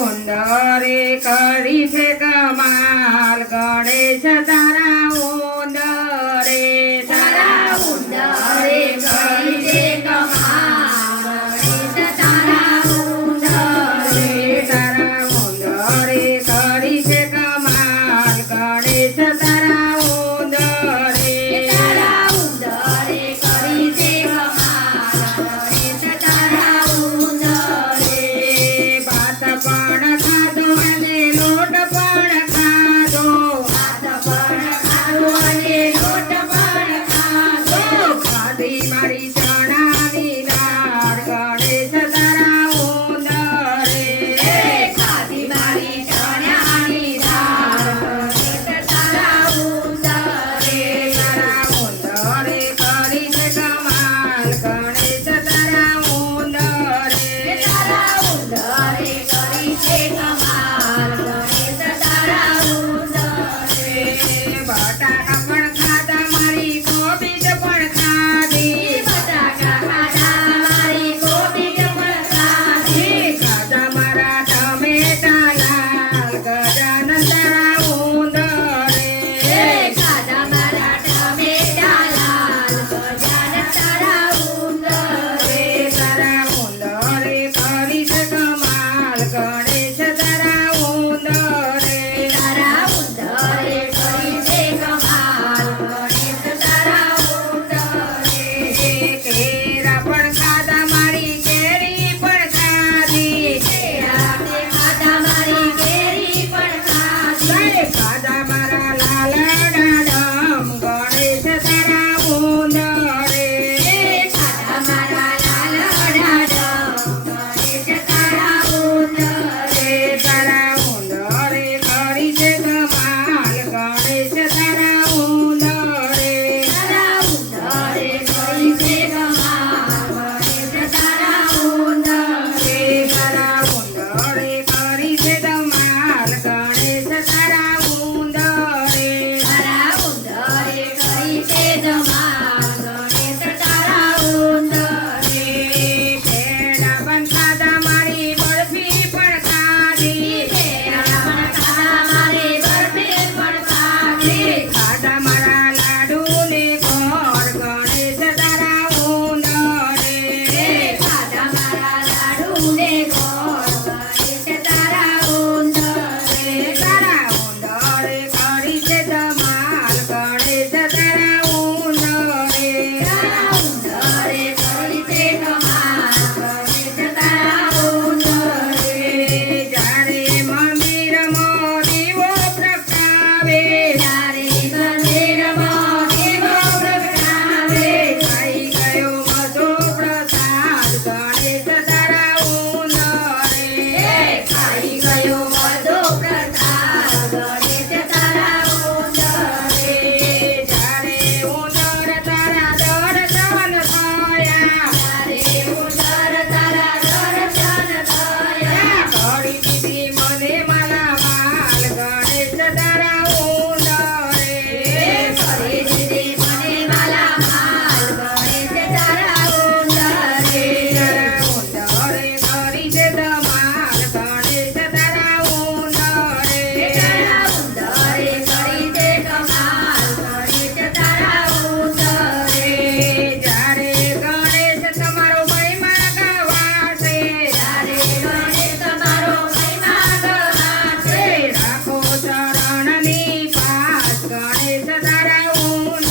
ઉંદરે કરી Jesus. para.